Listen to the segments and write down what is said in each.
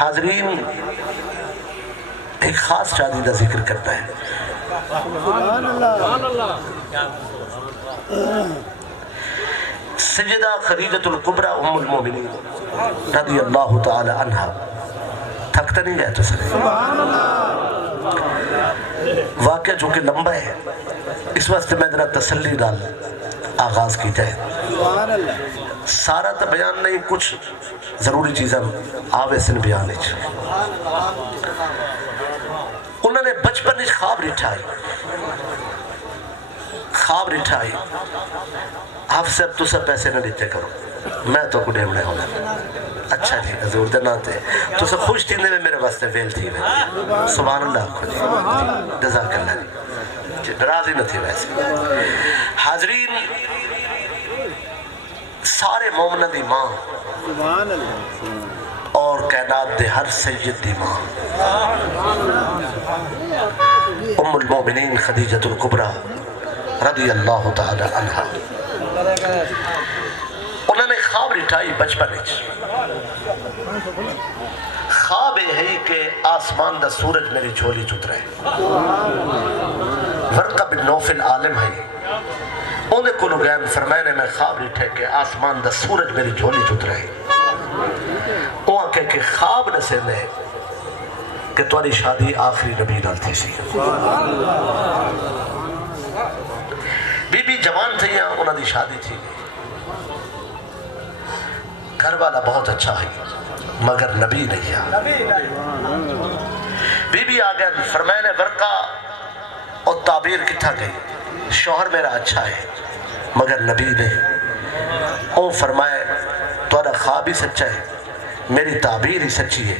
حاضرین ایک خاص شادی کا ذکر کرتا ہے. سیدہ خدیجۃ الکبریٰ ام المومنین رضی اللہ تعالی عنہ. تھکتا نہیں جائے تو سر. واقعہ جو کہ لمبا ہے اس واسطے میں ذرا تسلی ڈال آغاز کی جائے. سارا تو بیان نہیں, کچھ ضروری چیزیں آوے سن بیان ہے. انہوں نے بچپن خواب رٹھائی آپ سے اب تو سب پیسے نہ دیتے کرو, میں تو کو ڈیمڑے ہونا. اچھا جی حضور دے ناتے تو سب خوش تھی میں میرے واسطے ویل تھی میں. سبحان اللہ کو جی, جزاک اللہ جی, ناراضی نہ تھی ویسے. حاضرین سارے مومنہ دی ماں اور کائنات دے ہر سید دی ماں ام المومنین خدیجۃ الکبریٰ رضی اللہ تعالی عنہ. انہوں نے خواب رٹھائی بچپن. خواب ہے کہ آسمان دا سورج میری جھولی چت رہے. ورقہ بن نوفل عالم ہے, انہیں کو لگین فرمائنے میں خواب رٹھے کہ آسمان دا سورج میری جھولی چت رہے. وہاں کہہ کہ خواب نہ سے لے کہ تمہاری شادی آخری نبی نال تھی سی. بی بی جوان تھی یا انہوں دی شادی تھی. گھر والا بہت اچھا ہے مگر نبی نہیں ہے. بی بی آگیا فرمائنے ورقہ اور تعبیر کتھا گئی, شوہر میرا اچھا ہے مگر نبی نہیں. او فرمائے تمہارا خواب ہی سچا ہے, میری تعبیر ہی سچی ہے,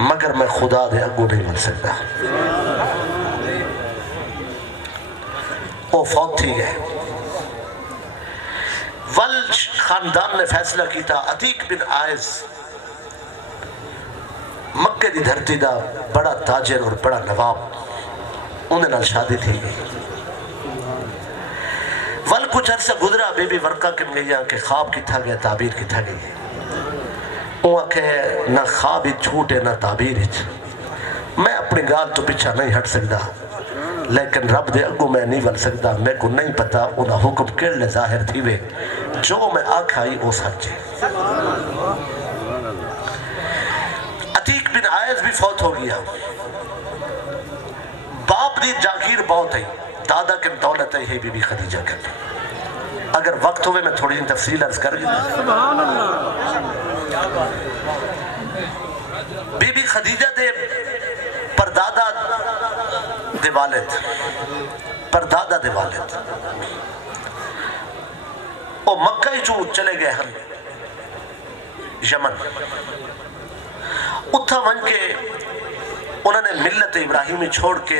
مگر میں خدا دے اگو نہیں بن سکتا. وہ فوت تھی گئے. خاندان نے فیصلہ کی تھا عتیق بن عائز مکہ دی دھرتی دا بڑا تاجر اور بڑا نواب, انہیں نال شادی تھی گئی. کچھ عرصہ گزرا, بی بی ورقہ کن گئی کہ خواب کی تھا گیا, تعبیر کی تھا گئی. وہ کہ نہ خواب ہی چھوٹے نہ تعبیر ہی. میں اپنی گال تو پیچھا نہیں ہٹ سکتا, لیکن رب دے اگو میں نہیں بن سکتا. میں کو نہیں پتا انہا حکم کیڑے ظاہر تھی وے, جو میں آکھائی وہ سچے. عتیق بن عائز بھی فوت ہو گیا. باپ دی جاگیر بہت ہے, دادا کے دولت ہے بی بی خدیجہ کے. اگر وقت ہوئے میں تھوڑی تفصیل عرض کر گیا. بی بی خدیجہ دے پردادا دے والد وہ مکہ ہی جو چلے گئے ہم یمن. اتھا ون کے انہوں نے ملت ابراہیمی چھوڑ کے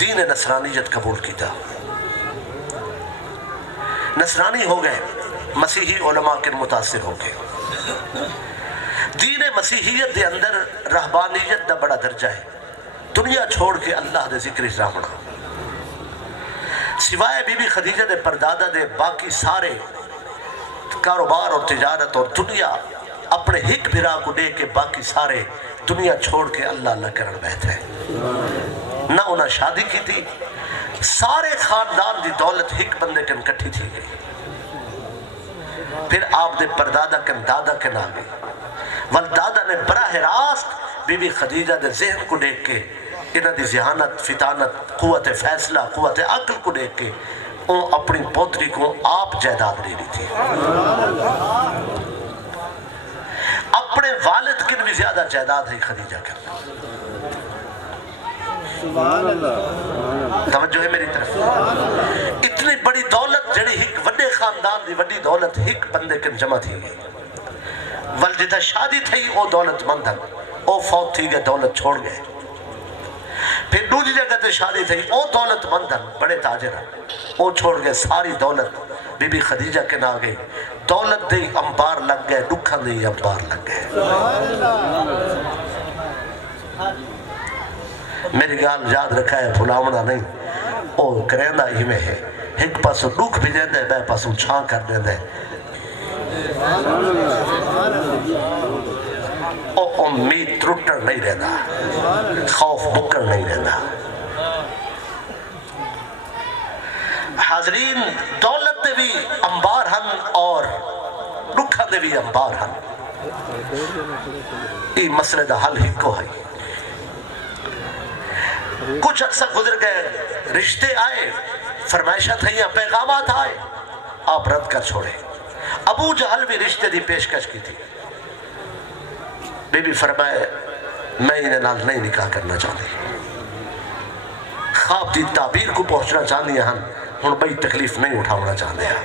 دین نصرانیت قبول کی تھا. نصرانی ہو گئے, مسیحی علماء کے متاثر ہو گئے. دین مسیحیت دے اندر رہبانیت دا بڑا درجہ ہے. دنیا چھوڑ کے اللہ دے ذکر رامنا. سوائے بی بی خدیجہ دے پردادا دے باقی سارے کاروبار اور تجارت اور دنیا اپنے ہک بھرا کو دے کے باقی سارے دنیا چھوڑ کے اللہ اللہ کرن بیٹھے. نہ انہاں شادی کی تھی, سارے خاندان دی دولت ہک بندے کن کٹھی تھی گئی. پھر آپ دے پردادا کن دادا کن آ گئی. والدادا نے براہ راست بی بی خدیجہ دے ذہن کو دیکھ کے, انہاں دی ذہانت, فطانت, قوت فیصلہ, قوت عقل کو دیکھ کے وہ اپنی پوتری کو آپ جائیداد دے دی تھی. اپنے والد کن بھی زیادہ جائیداد ہے خدیجہ کن. توجہ ہے میری طرف. اتنی بڑی دولت جڑی ہک وڈے خاندان دی وڈی دولت ہک بندے کن جمع تھی گئی. والدہ شادی تھی وہ دولت مند ہے, وہ فوت تھی گئے, دولت چھوڑ گئے. پھر دوسری جگہ تے شادی تھی وہ دولت مند ہے, بڑے تاجر ہیں, وہ چھوڑ گئے. ساری دولت بی بی خدیجہ کے نہ گئی. دولت دے انبار لگ گئے, دکھاں دے انبار لگ گئے. میری گال یاد رکھا ہے, بھلاونا نہیں. وہ کریندہ ہی میں ہے, ایک پاسو دکھ بھی دیندے, بے پاسو چھان کر دیندے. امید ترٹن نہیں رہنا، خوف بکر نہیں رہنا۔ حاضرین دولت دے بھی انبار ہن اور رکھا دے بھی انبار ہن، یہ مسئلے دا حل ہی کو ہے۔ کچھ عرصہ گزر گئے، رشتے آئے، فرمائشات ہیں، پیغامات آئے، آپ رد کر چھوڑے۔ ابو جہل بھی رشتے دی پیشکش کی تھی، بی بی فرمائے میں انہیں نال نہیں نکاح کرنا چاہتی، خواب دی تعبیر کو پہنچنا چاہتی ہیں، ہن بئی تکلیف نہیں اٹھاؤنا چاہتے ہیں۔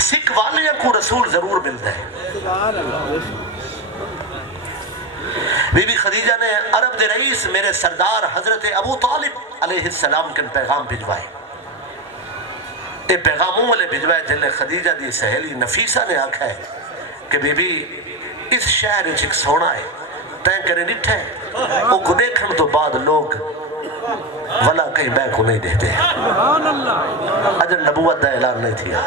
سکھ والیاں کو رسول ضرور ملتا ہے۔ بی بی خدیجہ نے عرب دے رئیس میرے سردار حضرت ابو طالب علیہ السلام کے پیغام بھجوائے۔ یہ پیغاموں والے بھجوائے جلے خدیجہ دی سہیلی نفیسہ نے آکھا ہے کہ بی بی اس شہر ایک سونا ہے، تین کرے نٹھے وہ کو دیکھن تو بعد لوگ ولا کہیں بے کو نہیں دیتے ہیں۔ اجل نبوت دا اعلان نہیں تھیا۔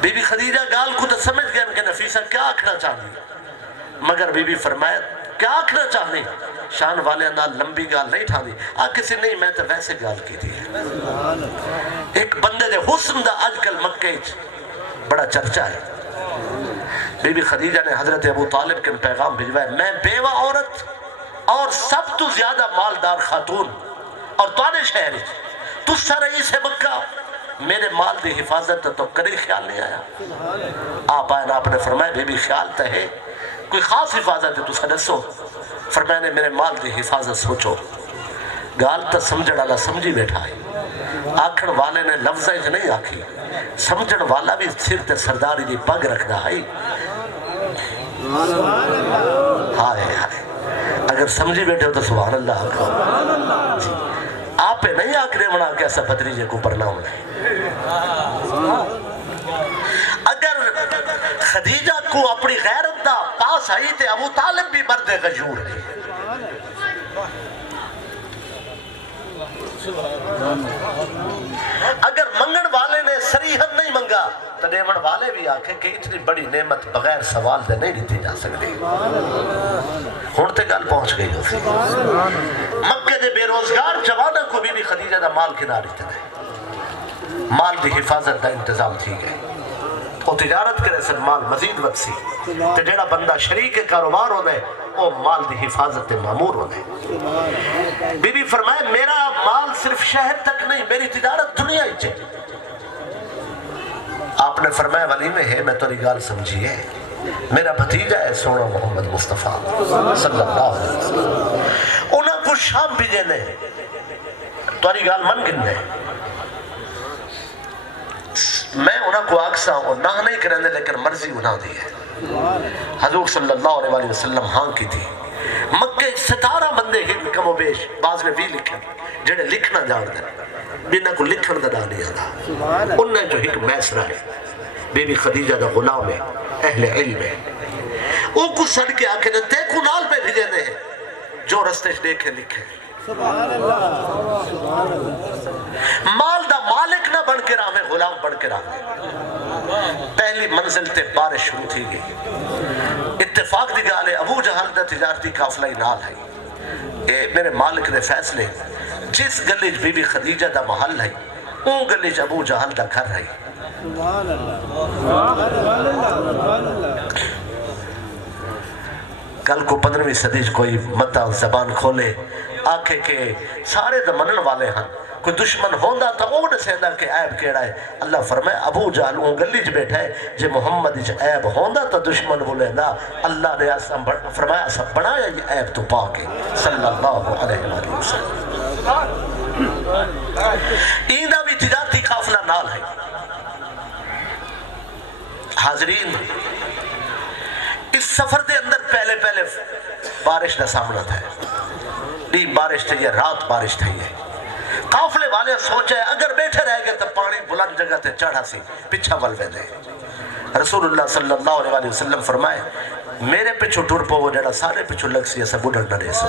بی بی خدیجہ گال کو تو سمجھ گئے کہ نفیسہ کیا آکھنا چاہتی، مگر بی بی فرمایا کیا آکھنا چاہتی، شان والے نال لمبی گال نہیں ٹھانی، کسی نہیں میں تو ویسے گال کی تھی۔ ایک بندے دے حسن دا آج کل مکہ بڑا چرچا ہے۔ بی بی خدیجہ نے حضرت ابو طالب کے پیغام بھجوائے، میں بیوہ عورت اور سب تو زیادہ مالدار خاتون اور توانے شہری تُس سا رئیس مکہ، میرے مال دی حفاظت تو کری خیال نہیں آیا۔ آپ آئے آپ نے فرمایا بی بی خیال تا ہے کوئی خاص حفاظت ہے تو سنسو؟ فرمایا نے میرے مال دی حفاظت سوچو، گال تا سمجھڑ والا سمجھی بیٹھا ہے، آکھن والے نے لفظیں نہیں آکھی، سمجھڑ والا بھی سر تے سرداری دی پگ رکھنا ہے۔ ہائے ہائے اگر سمجھی بیٹھے ہو تو سبحان اللہ آکھو۔ آپ پہ نہیں آکھنے منا کہ ایسا بھتریجے کو پرنام ہے۔ اگر خدیجہ کو اپنی غیرت دا پاس آئی تے ابو طالب بھی مرد غیور ہے۔ اگر منگن والے نے سریحن نہیں منگا تو دیمن والے بھی آکھے کہ اتنی بڑی نعمت بغیر سوال دے نہیں دیتی جا سکتی۔ ہونتے گل پہنچ گئی ہو سی۔ مکہ دے بے روزگار جوانہ کو بھی خدیجہ دا مال کناری تھے، مال دی حفاظت دا انتظام تھی گئے، وہ تجارت کرے سن مال مزید وقسی تے جڑا بندہ شریک کاروبار ہونے وہ مال دی حفاظت معمور ہونے۔ بی بی فرمائے میرا مال صرف شہر تک نہیں، میری تجارت دنیا ہی چاہیے۔ آپ نے فرمایا ولی میں ہے، میں تو گال سمجھیے میرا بھتیجا ہے سونا محمد مصطفیٰ صلی اللہ علیہ وسلم، انہاں کو شام بھی جینے تو گال من گن گئے، میں انہاں کو آکسا اور نہ نہیں کریں دے لیکن مرضی انہاں دی ہے۔ حضور صلی اللہ علیہ وسلم ہاں کی تھی۔ مکہ 17 بندے ہی کم و بیش بعض میں بھی لکھیں جڑے لکھنا جان دیں، بنا کو لکھن دا نہیں آتا، انہیں جو ایک میسرہ ہے بی بی خدیجہ دا غلام ہے، اہل علم ہے، وہ کو سڑ کے آکے دے دیکھو نال پہ بھیجے دے ہیں جو رستے دیکھے لکھے۔ مال دا مالک نہ بن کے راہ میں غلام بن کے راہ میں۔ پہلی منزل تے بارش شروع تھی گئی، اتفاق دی گالے ابو جہل دا تجارتی قافلہ ہی نال ہے، اے میرے مالک دے فیصلے جس گلیج بی بی خدیجہ دا محل ہے اون گلیج ابو جہل دا گھر ہے۔ کل کو 15ویں صدی کوئی متا زبان کھولے آکھے کہ سارے دمنن والے ہیں، کوئی دشمن ہوندہ تا اوڑ سیدہ کہ عیب کیڑا ہے، اللہ فرمائے ابو جہل اون گلی جو بیٹھا ہے جے محمد اچھ عیب ہوندہ تا دشمن بولے نا، اللہ نے فرمایا ایسا بڑھایا یہ عیب تو پاکے صلی اللہ علیہ وسلم۔ ایندہ بھی تجارتی قافلہ نال ہے۔ حاضرین اس سفر دے اندر پہلے بارش دا سامنا تھا، دین بارش تھی ہے، رات بارش تھی ہے، قافلے والے سوچے اگر بیٹھے رہ گئے تو پانی بلند جگہ تے چڑھا سی پچھا بلوے دے۔ رسول اللہ صلی اللہ علیہ وسلم فرمائے میرے پچھو ٹور پو وہ جڑا سارے پچھو لگ سی ایسا بڑھڑ نہ رہے سو،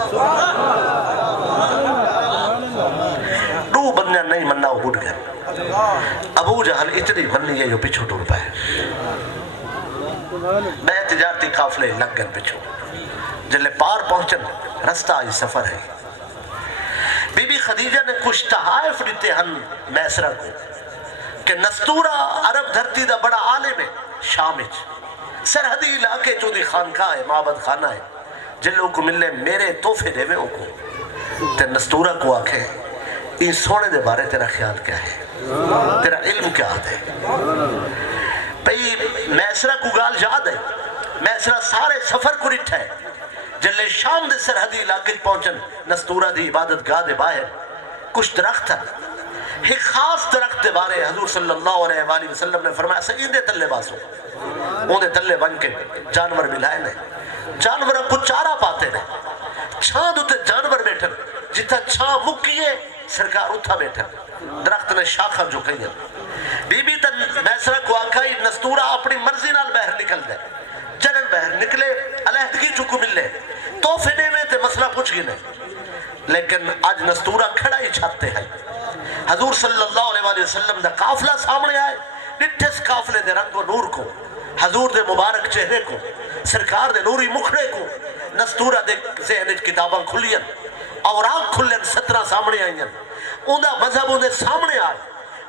دو بندیاں نہیں مننا وہ بڑھ گئے۔ ابو جہل اتنی مننی ہے جو پچھو ٹور پائے، میں تجارتی قافلے لگ گئے پچھو جلے پار پہنچن رستہ آئی سفر ہے بی بی خدیجہ نے کچھ تحائف دیتے ہن میسرہ کو کہ نستورہ عرب دھرتی دا بڑا عالم ہے شامج سرحدی علاقے جو دی خانقاہ ہے معبد خانہ ہے جن لوگوں کو ملنے میرے توفے دے میں کو تے نستورہ کو آکھے این سونے دے بارے تیرا خیال کیا ہے تیرا علم کیا ہے بھئی میسرہ کو گال یاد ہے میسرہ سارے سفر کو رٹھا ہے جلے شام دے سرحدی علاقے پہنچن نستورہ دی عبادت گاہ دے باہر کچھ درخت تھا ایک خاص درخت دے بارے حضور صلی اللہ علیہ وآلہ وسلم نے فرمایا سید دے تلے باسو اون دے تلے بن کے جانور ملائے نے جانور کو چارہ پاتے نے چھاں دوتے جانور بیٹھن جتا چھاں مکیے سرکار اتھا بیٹھن درخت نے شاخہ جو کہیں بی بی تن میسرہ کو آکھائی نستورہ اپنی مرضی نال بہر نکل دے جنن بہر نکلے علیحدگی چکو ملے تو فنے میں تے مسئلہ پوچھ گئے لیکن آج نستورہ کھڑا ہی چھاتے ہیں حضور صلی اللہ علیہ وآلہ وسلم دا قافلہ سامنے آئے نٹھس قافلے دے رنگ و نور کو حضور دے مبارک چہرے کو سرکار دے نوری مکھڑے کو نستورہ دے ذہن کتاباں کھلین اوراق کھلین 17 سامنے آئیں ان دا مذہب ان دے سامنے آئے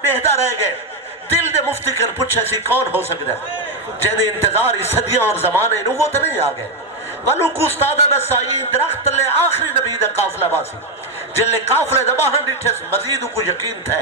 بہدہ رہ گئے دل دے مفتی کر پوچھے سی کون ہو سکتا ہے جنہیں انتظاری صدیاں اور زمانے نبوت نہیں آگئے ولو کو استادہ نسائی درخت لے آخری نبی دا قافلہ باسی جلے قافلے دباہن ڈٹھس مزید کو یقین تھا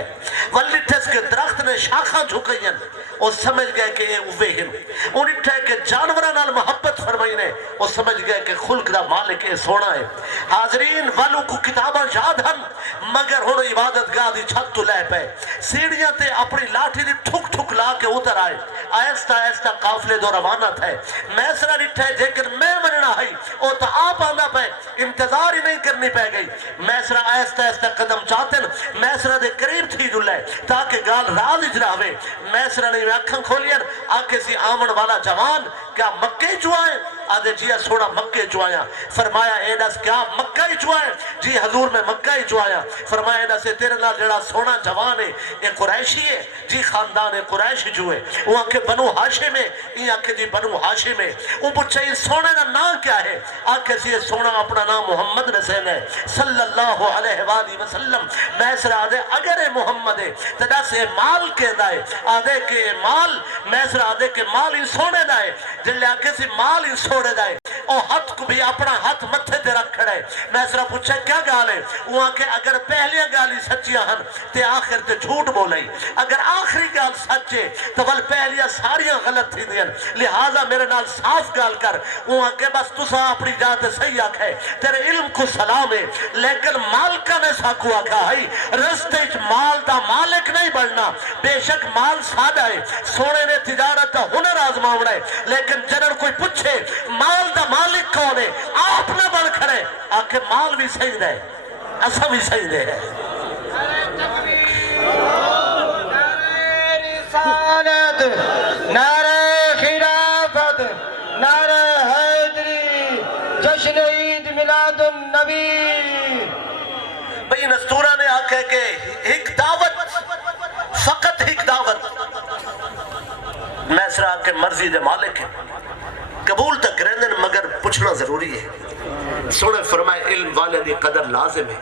ول ڈٹھس کے درخت نے شاخاں جھکئین اور سمجھ گئے کہ یہ اوے ہن ان ڈٹھے کہ جانورہ نال محبت فرمائی نے اور سمجھ گئے کہ خلق دا مالک سونا ہے حاضرین ولو کو کتاباں یاد ہن مگر ہونو عبادت گاہ دی چھت تو لے پہ سیڑھیاں تے اپنی لاٹھی دی ٹھک ٹھک لا کے اتر آئے آہستہ آہستہ قافلے دو روانہ تھے میسرہ ڈٹھے لیکن میں مننا ہے اور تا آپ آندہ پہ انتظار ہی نہیں کرنی پہ گئی میسرہ آہستہ آہستہ قدم چاہتن میسرہ دے قریب تھی جو لے تاکہ گال راز اجرا ہوئے میسرہ نے اکھن کھولین آکے سی آمن والا جوان کیا مکے چوائیں آدھے جی سوڑا مکے چوایا فرمایا اینس کیا مکہ ہی چوائیں جی حضور میں مکہ ہی چوایا فرمایا اینس تیرے نال جڑا سونا جوان ہے یہ قریشی ہے جی خاندان قریشی جو ہے وہ آنکہ بنو ہاشم ہے یہ آنکہ جی بنو ہاشم ہے وہ پوچھے یہ سونے کا نام کیا ہے آنکہ سی یہ سونا اپنا نام محمد رسول ہے صلی اللہ علیہ وآلہ وسلم میسر آدھے اگر محمد ہے تدا سے مال کے دائے آدھے کہ مال میسر آدھے کہ مال ہی سونے دائے جلے آنکہ سی مال ہی سونے دائے اور ہاتھ کو بھی اپنا ہاتھ متھے دے رکھ کھڑے میسرہ پوچھے کیا گال ہے وہاں کہ اگر پہلی گالی سچیاں ہن تے آخر تے جھوٹ بولئی اگر آخری گال سچے تو ول پہلیاں ساریاں غلط تھی دین لہذا میرے نال صاف گال کر وہاں کہ بس تسا اپنی جات صحیح آکھے تیرے علم کو سلام ہے لیکن مالکہ نے ساکو آکھا ہے رستے مال دا مالک نہیں بڑھنا بے شک مال سادہ ہے سونے نے تجارت دا ہنر آزماؤنا ہے لیکن جنر کوئی پوچھے مال دا مالک کون ہے آپ نہ بڑھ کھڑے آکھے مال بھی صحیح دے ایسا بھی صحیح دے ہے رسالت نعرہ خلافت نعرہ حیدری جشن عید میلاد النبی بھئی نستورہ نے آکھے کہ ایک دعوت فقط ایک دعوت میسرہ کے مرضی دے مالک ہے قبول تک رہنے مگر پوچھنا ضروری ہے سونے فرمائے علم والے دی قدر لازم ہے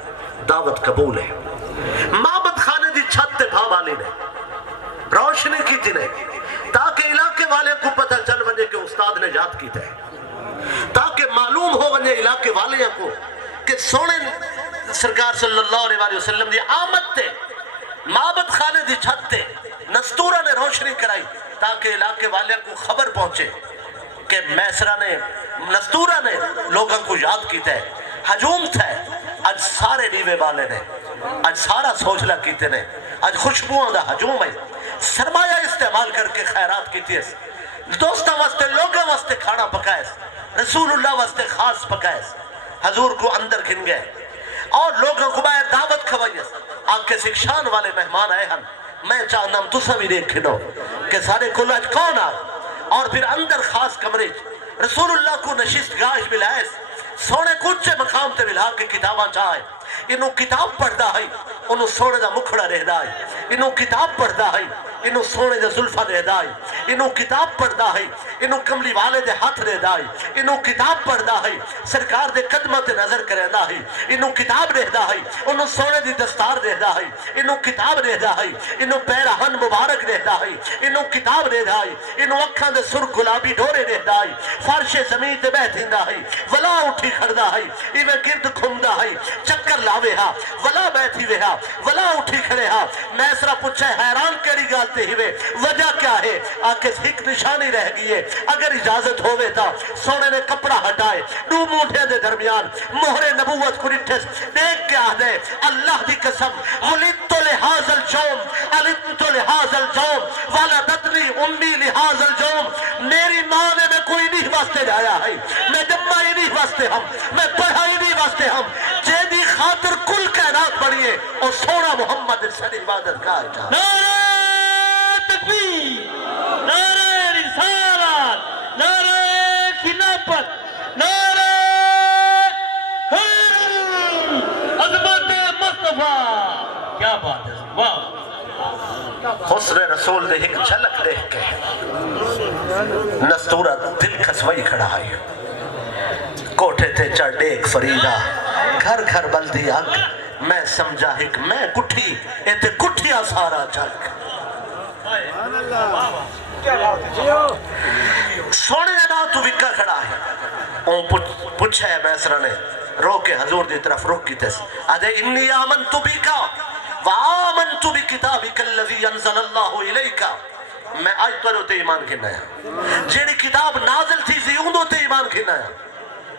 دعوت قبول ہے معبد خانے دی چھت تے بھا والی نے روشنی کی جنہیں تاکہ علاقے والے کو پتہ چل وجہ کہ استاد نے یاد کیتا ہے تاکہ معلوم ہو وجہ علاقے والے کو کہ سونے سرکار صلی اللہ علیہ وسلم دی آمد تے معبد خانے دی چھت تے نستورہ نے روشنی کرائی تاکہ علاقے والے کو خبر پہنچے کہ میسرہ نے نستورہ نے لوگوں کو یاد کیتا ہے ہجوم تھا آج سارے نیوے والے نے آج سارا سوچلا کیتے نے آج خوشبوؤں دا ہجوم ہے سرمایہ استعمال کر کے خیرات کیتی ہے دوستہ واسطے لوگوں واسطے کھانا پکائے رسول اللہ واسطے خاص پکائے حضور کو اندر گھن گئے اور لوگوں کو باہر دعوت کھوائی آنکھ کے سکشان والے مہمان آئے ہم میں چاہنا ہم تسا بھی دیکھ کھنو کہ سارے کل آج کون آئے اور پھر اندر خاص کمرے رسول اللہ کو نشست گاش ملائے سونے کچھ مقام تے ملا کے کتاباں چاہے انہوں کتاب پڑھ دا ہے انہوں سونے دا مکھڑا رہ دا ہے انہوں کتاب پڑھ دا ہے انہوں سونے دے زلفہ دے دائی انہوں کتاب پڑھدا ہے انہوں کملی والے دے ہاتھ دے دائی انہوں کتاب پڑھدا ہے سرکار دے قدمت نظر کرے دا ہے انہوں کتاب دے دا ہے انہوں سونے دی دستار دے دا ہے انہوں کتاب دے دا ہے انہوں پیرہن مبارک دے دا ہے انہوں کتاب دے دا ہے انہوں اکھاں دے سر گلابی ڈورے دے دا ہے فرش زمین تے بیٹھیں دا ہے ولا اٹھی کھڑدا ہے ایویں گرد کھمدا ہے چکر لاوے ہا ولا بیٹھی وے ہا ولا اٹھی کھڑے ہا میسرہ پوچھے حیران کری گالتے ہوئے وجہ کیا ہے آکے ایک نشانی رہ گئی ہے اگر اجازت ہوئے تا سونے نے کپڑا ہٹائے دو مونٹھے دے درمیان مہر نبوت کو نٹھے دیکھ کے آدھے اللہ دی قسم ولدت لحاظ الجوم علمت لحاظ الجوم والدتنی امی لحاظ الجوم میری ماں نے میں کوئی نہیں واسطے جایا ہے میں جمعی نہیں واسطے ہم میں پڑھائی نہیں واسطے ہم جے دی خاطر کل کائنات بڑھئے اور سونا محمد صلی عبادت کا آئیتا نعرہ تکبیر نعرہ رسالت نعرہ خلافت نعرہ عظمت مصطفیٰ کیا بات ہے واہ حسن رسول دے ایک جھلک دیکھ کے نستورہ دل کسوئی کھڑا ہے کوٹھے تے چڑھ ڈیک فریدہ گھر گھر بلدی اگ میں سمجھا ایک میں کٹھی ایتے کٹھیا سارا جگ سونے نا تو وکا کھڑا ہے اون پوچھا ہے میسرہ نے رو کے حضور دی طرف رک کی تیس آدھے انی آمنتو بیکا وآمنتو بکتابک اللذی انزل اللہ علیکا میں آج تو روتے ایمان کھنا ہے جیڑی کتاب نازل تھی زیون دوتے ایمان کھنا ہے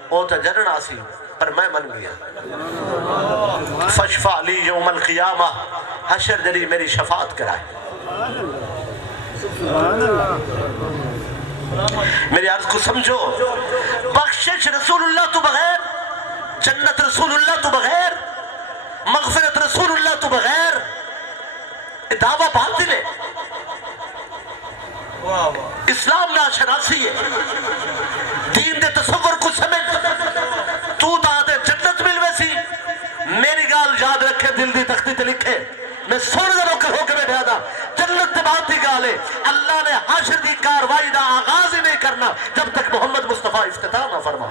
او تا جنن آسی پر میں من گیا فشفع لی یوم القیامہ حشر دلی میری شفاعت کرائے میری عرض کو سمجھو بخشش رسول اللہ تو بغیر جنت رسول اللہ تو بغیر مغفرت رسول اللہ تو بغیر دعویٰ باطل ہے اسلام ناشناسی ہے دین دے تصور کو سمجھ تو دے جنت مل ویسی میری گال یاد رکھے دل دی تختی تے لکھے میں سونے دے روکر ہو کے بیٹھا دا جنت تے بات دی گالے اللہ نے حشر دی کاروائی دا آغاز ہی نہیں کرنا جب تک محمد مصطفیٰ افتتاح نہ فرما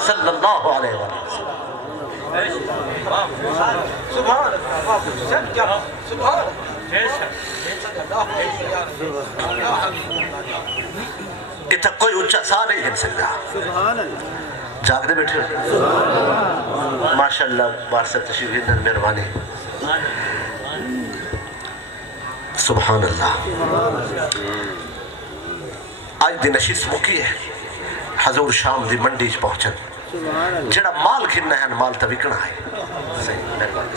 صلی اللہ علیہ وسلم اتنا کوئی اچھا سا نہیں ہن سکتا جاگ دے بیٹھے ماشاءاللہ بارسہ تشریف ہندن مہربانی سبحان اللہ آج دی نشیس مکی ہے حضور شام دی منڈی پہنچن جڑا مال کھننا ہے مال تا وکنا ہے صحیح مہربانی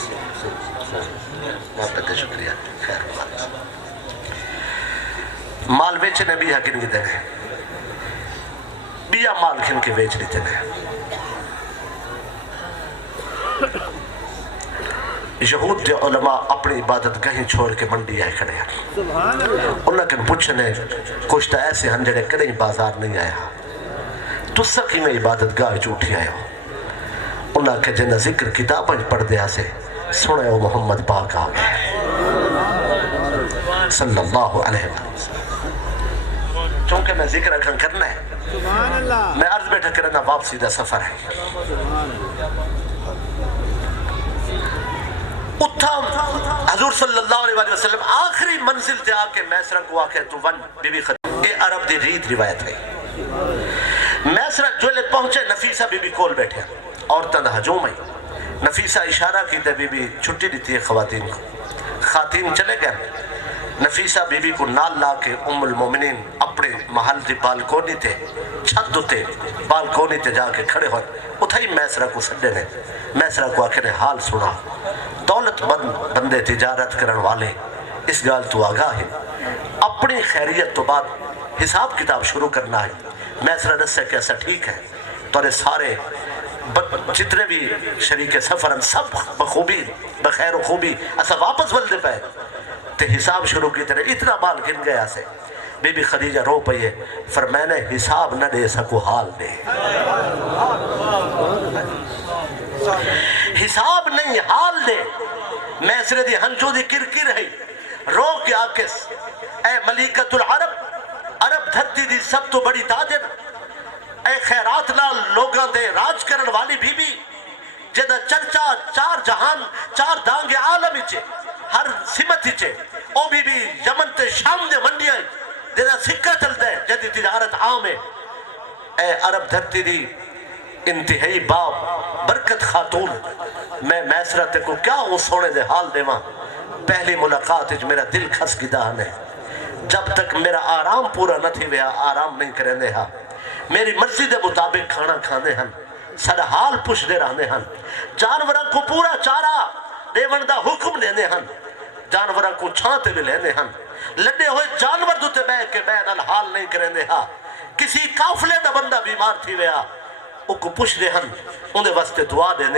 محبت شکریہ خیر بات مال بیچنے بھی ہے کن کی دینے بیا مال کھن کے بیچ لیتے ہیں یہود دے علماء اپنی عبادت گہیں چھوڑ کے منڈی آئے کھڑے ہیں انہاں کن پوچھنے کچھ تا ایسے ہن جڑے کدیں بازار نہیں آیا تو سکی میں عبادت گاہ جھوٹی آئے ہو انہاں کے جنہ ذکر کتابیں پڑھ دیا سے سنے ہو محمد پاک آگے صلی اللہ علیہ وسلم چونکہ میں ذکر اکھن کرنا ہے میں عرض بیٹھا کرنا واپسی دا سفر ہے اتھا حضور صلی اللہ علیہ وسلم آخری منزل تے آکے میسرہ کو آکے تو ون بی بی خدیم یہ عرب دی ریت روایت ہے میسرہ جو لے پہنچے نفیسہ بی بی کول بیٹھے عورتاں دا ہجوم ہے نفیسہ اشارہ کی تے بی بی چھٹی دیتی ہے خواتین کو خواتین چلے گئے نفیسہ بی بی کو نال لا کے ام المومنین اپنے محل دی بالکونی تے چھت دوتے بالکونی تے جا کے کھڑے ہوئے اتھائی میسرہ کو سڈے نے میسرہ کو آکے نے حال سنا دولت مند بندے تجارت کرن والے اس گال تو آگاہ ہے اپنی خیریت تو بعد حساب کتاب شروع کرنا ہے میسرہ نسے کیسا ٹھیک ہے تو سارے جتنے بھی شریک سفر ہم سب بخوبی بخیر و خوبی ایسا واپس بلدے پہ تے حساب شروع کی طرح اتنا مال گن گیا سے بی بی خدیجہ رو پئیے فرمائنے حساب نہ دے سکو حال دے حساب نہیں حال دے میسرے دی ہنچو دی کرکر ہے رو کے آکس اے ملیکت العرب عرب دھرتی دی سب تو بڑی تاجر اے خیرات نال لوگاں دے راج کرن والی بی بی جدا چرچا چار جہان چار دانگ عالم چے ہر سمت چے او بی بی یمن تے شام دے منڈیاں جدا سکہ چلتا ہے جدی تجارت عام ہے اے عرب دھرتی دی انتہائی باب برکت خاتون میں میسرت کو کیا وہ سونے دے حال دے ماں پہلی ملاقات اج میرا دل کھس گدا ہے جب تک میرا آرام پورا نہ تھی ویا آرام نہیں کریں دے ہاں میری مرضی دے مطابق کھانا کھانے ہن سارا حال پوچھ دے رہنے ہن جانوراں کو پورا چارہ دیون دا حکم لینے ہن جانوراں کو چھانتے بھی لینے ہن لڑے ہوئے جانور دوتے بے کے بین الحال نہیں کریں دے ہاں کسی قافلے دا بندہ بیمار تھی ویا او کو پوچھ دے ہن اندے واسطے دعا دینے